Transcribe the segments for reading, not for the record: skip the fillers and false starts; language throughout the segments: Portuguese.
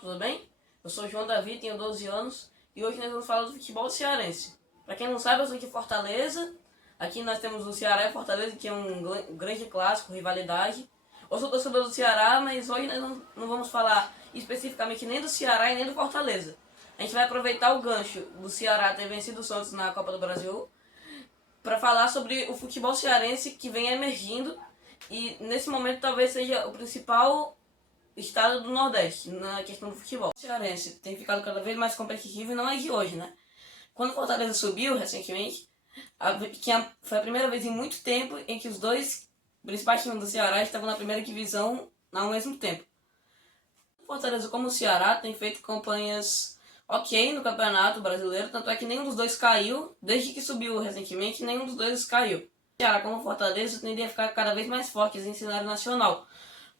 tudo bem? Eu sou o João Davi, tenho 12 anos e hoje nós vamos falar do futebol cearense. Para quem não sabe, eu sou de Fortaleza. Aqui nós temos o Ceará e Fortaleza, que é um grande clássico, rivalidade. Eu sou torcedor do Ceará, mas hoje nós não vamos falar especificamente nem do Ceará e nem do Fortaleza. A gente vai aproveitar o gancho do Ceará ter vencido o Santos na Copa do Brasil para falar sobre o futebol cearense que vem emergindo e nesse momento talvez seja o principal estado do Nordeste na questão do futebol. O cearense tem ficado cada vez mais competitivo e não é de hoje, né? Quando o Fortaleza subiu recentemente, foi a primeira vez em muito tempo em que os dois principais times do Ceará estavam na primeira divisão ao mesmo tempo. O Fortaleza como o Ceará tem feito campanhas ok no Campeonato Brasileiro, tanto é que nenhum dos dois caiu, desde que subiu recentemente, nenhum dos dois caiu. O Ceará como o Fortaleza tendem a ficar cada vez mais fortes em cenário nacional,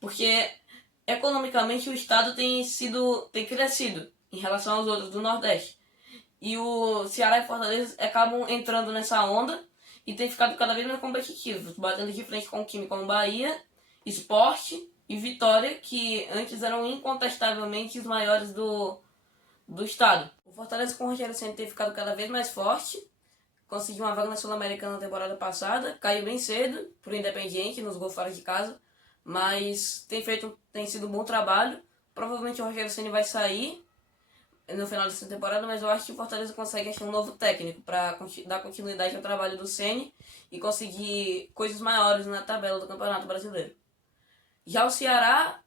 porque economicamente o estado tem crescido em relação aos outros do Nordeste. E o Ceará e Fortaleza acabam entrando nessa onda e tem ficado cada vez mais competitivos, batendo de frente com times como Bahia, Sport e Vitória, que antes eram incontestavelmente os maiores do estado. O Fortaleza com o Rogério Ceni tem ficado cada vez mais forte, conseguiu uma vaga na Sul-Americana na temporada passada, caiu bem cedo pro Independiente nos gols fora de casa, mas tem sido um bom trabalho. Provavelmente o Rogério Ceni vai sair no final dessa temporada, mas eu acho que o Fortaleza consegue achar um novo técnico para dar continuidade ao trabalho do Ceni e conseguir coisas maiores na tabela do Campeonato Brasileiro. Já o Ceará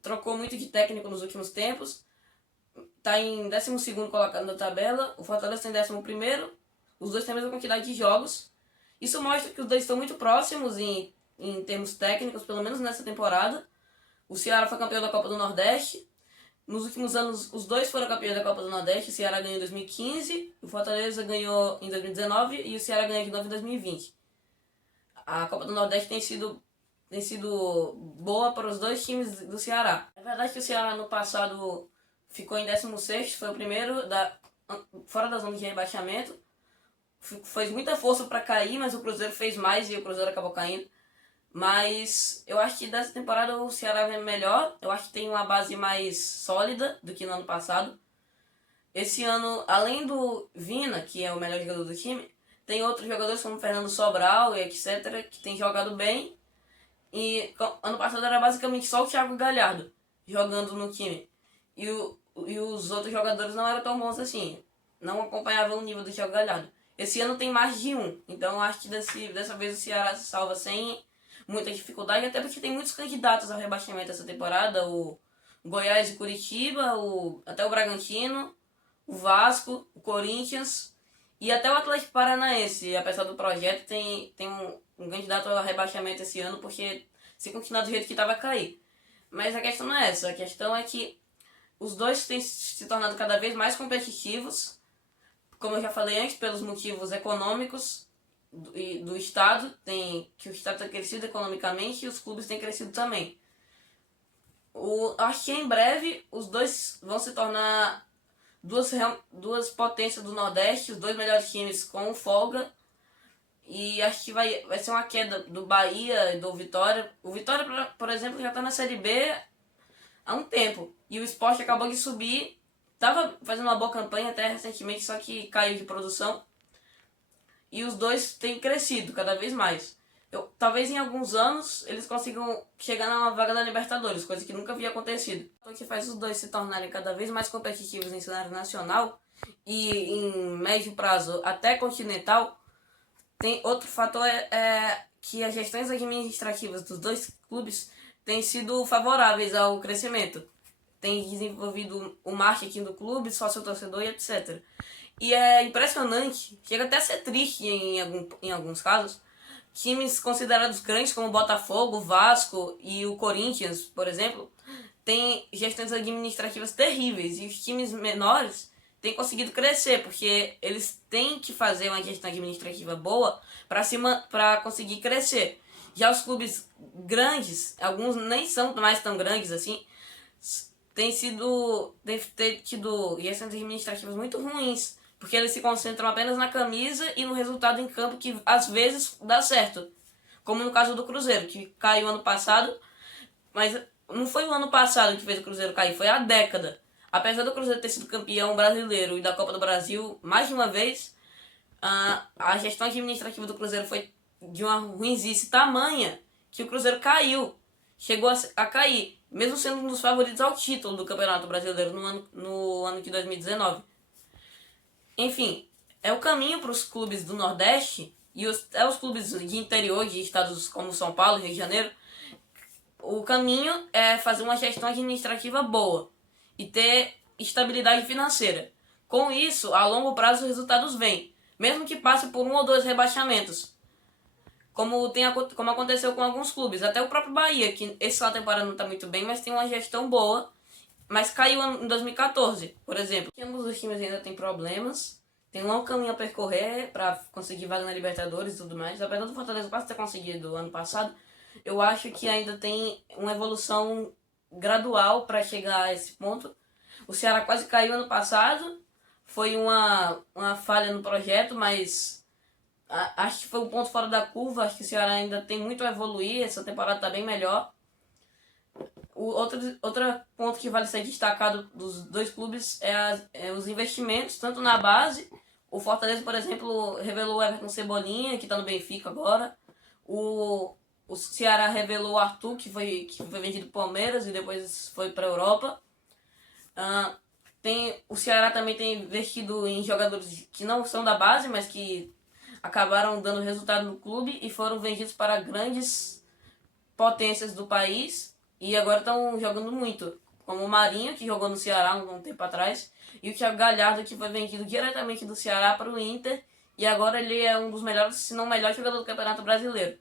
trocou muito de técnico nos últimos tempos, está em 12º colocado na tabela, o Fortaleza tem 11º, os dois têm a mesma quantidade de jogos. Isso mostra que os dois estão muito próximos em termos técnicos, pelo menos nessa temporada. O Ceará foi campeão da Copa do Nordeste. Nos últimos anos, os dois foram campeões da Copa do Nordeste. O Ceará ganhou em 2015, o Fortaleza ganhou em 2019 e o Ceará ganhou de novo em 2020. A Copa do Nordeste tem sido boa para os dois times do Ceará. É verdade que o Ceará no passado ficou em 16º, foi o primeiro fora da zona de rebaixamento. Fez muita força para cair, mas o Cruzeiro fez mais e o Cruzeiro acabou caindo. Mas eu acho que dessa temporada o Ceará vem melhor. Eu acho que tem uma base mais sólida do que no ano passado. Esse ano, além do Vina, que é o melhor jogador do time, tem outros jogadores como Fernando Sobral e etc. que tem jogado bem. E ano passado era basicamente só o Thiago Galhardo jogando no time. E os outros jogadores não eram tão bons assim. Não acompanhavam o nível do Thiago Galhardo. Esse ano tem mais de um. Então eu acho que dessa vez o Ceará se salva sem muita dificuldade, até porque tem muitos candidatos ao rebaixamento essa temporada, o Goiás e Curitiba, até o Bragantino, o Vasco, o Corinthians e até o Atlético Paranaense, apesar do projeto, tem um candidato ao rebaixamento esse ano, porque se continuar do jeito que estava, cair. Mas a questão não é essa, a questão é que os dois têm se tornado cada vez mais competitivos, como eu já falei antes, pelos motivos econômicos do Estado, que o Estado tem crescido economicamente e os clubes têm crescido também. Acho que em breve os dois vão se tornar duas potências do Nordeste, os dois melhores times com folga, e acho que vai ser uma queda do Bahia e do Vitória. O Vitória, por exemplo, já está na Série B há um tempo, e o Sport acabou de subir, estava fazendo uma boa campanha até recentemente, só que caiu de produção. E os dois têm crescido cada vez mais. Talvez em alguns anos eles consigam chegar numa vaga da Libertadores, coisa que nunca havia acontecido. O que faz os dois se tornarem cada vez mais competitivos em cenário nacional e em médio prazo até continental, tem outro fator que as gestões administrativas dos dois clubes têm sido favoráveis ao crescimento. Tem desenvolvido o marketing do clube, sócio-torcedor e etc. E é impressionante, chega até a ser triste em alguns casos, times considerados grandes como o Botafogo, o Vasco e o Corinthians, por exemplo, têm gestões administrativas terríveis e os times menores têm conseguido crescer, porque eles têm que fazer uma gestão administrativa boa para conseguir crescer. Já os clubes grandes, alguns nem são mais tão grandes assim, têm tido gestões administrativas muito ruins, porque eles se concentram apenas na camisa e no resultado em campo, que às vezes dá certo. Como no caso do Cruzeiro, que caiu ano passado, mas não foi o ano passado que fez o Cruzeiro cair, foi há década. apesar do Cruzeiro ter sido campeão brasileiro e da Copa do Brasil mais de uma vez, a gestão administrativa do Cruzeiro foi de uma ruinzice tamanha que o Cruzeiro caiu. Chegou a cair, mesmo sendo um dos favoritos ao título do Campeonato Brasileiro no ano de 2019. Enfim, é o caminho para os clubes do Nordeste e os clubes de interior de estados como São Paulo, Rio de Janeiro. O caminho é fazer uma gestão administrativa boa e ter estabilidade financeira. Com isso, a longo prazo os resultados vêm, mesmo que passe por 1 ou 2 rebaixamentos, como aconteceu com alguns clubes. Até o próprio Bahia, que essa temporada não está muito bem, mas tem uma gestão boa, mas caiu em 2014, por exemplo. Ambos os times ainda têm problemas, tem um longo caminho a percorrer para conseguir vaga na Libertadores e tudo mais. Apesar do Fortaleza quase ter conseguido ano passado, eu acho que ainda tem uma evolução gradual para chegar a esse ponto. O Ceará quase caiu ano passado, foi uma falha no projeto, mas acho que foi um ponto fora da curva. Acho que o Ceará ainda tem muito a evoluir, essa temporada está bem melhor. Outro ponto que vale ser destacado dos dois clubes é os investimentos, tanto na base. O Fortaleza, por exemplo, revelou o Everton Cebolinha, que está no Benfica agora. O Ceará revelou o Arthur, que foi vendido para o Palmeiras e depois foi para a Europa. O Ceará também tem investido em jogadores que não são da base, mas que acabaram dando resultado no clube e foram vendidos para grandes potências do país e agora estão jogando muito. Como o Marinho, que jogou no Ceará um tempo atrás, e o Thiago Galhardo, que foi vendido diretamente do Ceará para o Inter, e agora ele é um dos melhores, se não o melhor jogador do Campeonato Brasileiro.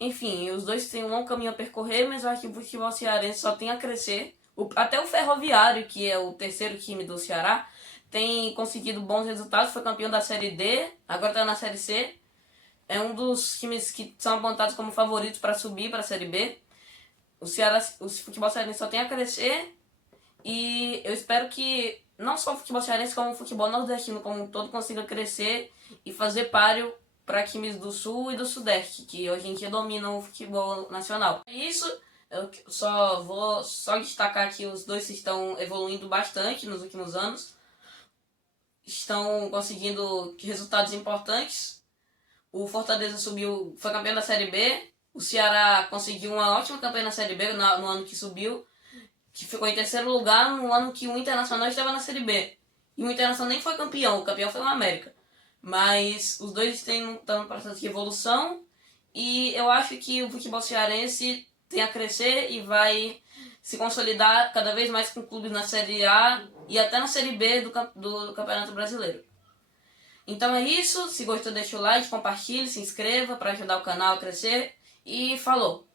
Enfim, os dois têm um longo caminho a percorrer, mas eu acho que o futebol cearense só tem a crescer. Até o Ferroviário, que é o terceiro time do Ceará, tem conseguido bons resultados, foi campeão da Série D, agora está na Série C. É um dos times que são apontados como favoritos para subir para a Série B. O futebol cearense só tem a crescer e eu espero que não só o futebol cearense, como o futebol nordestino como um todo consiga crescer e fazer páreo para times do Sul e do Sudeste, que hoje em dia dominam o futebol nacional. Isso, eu vou destacar que os dois estão evoluindo bastante nos últimos anos, estão conseguindo resultados importantes. O Fortaleza foi campeão da Série B, o Ceará conseguiu uma ótima campanha na Série B no ano que subiu, que ficou em terceiro lugar no ano que o Internacional estava na Série B. E o Internacional nem foi campeão, o campeão foi o América. Mas os dois estão em processo de evolução e eu acho que o futebol cearense tem a crescer e vai se consolidar cada vez mais com clubes na Série A e até na Série B do Campeonato Brasileiro. Então é isso, se gostou deixa o like, compartilhe, se inscreva para ajudar o canal a crescer e falou!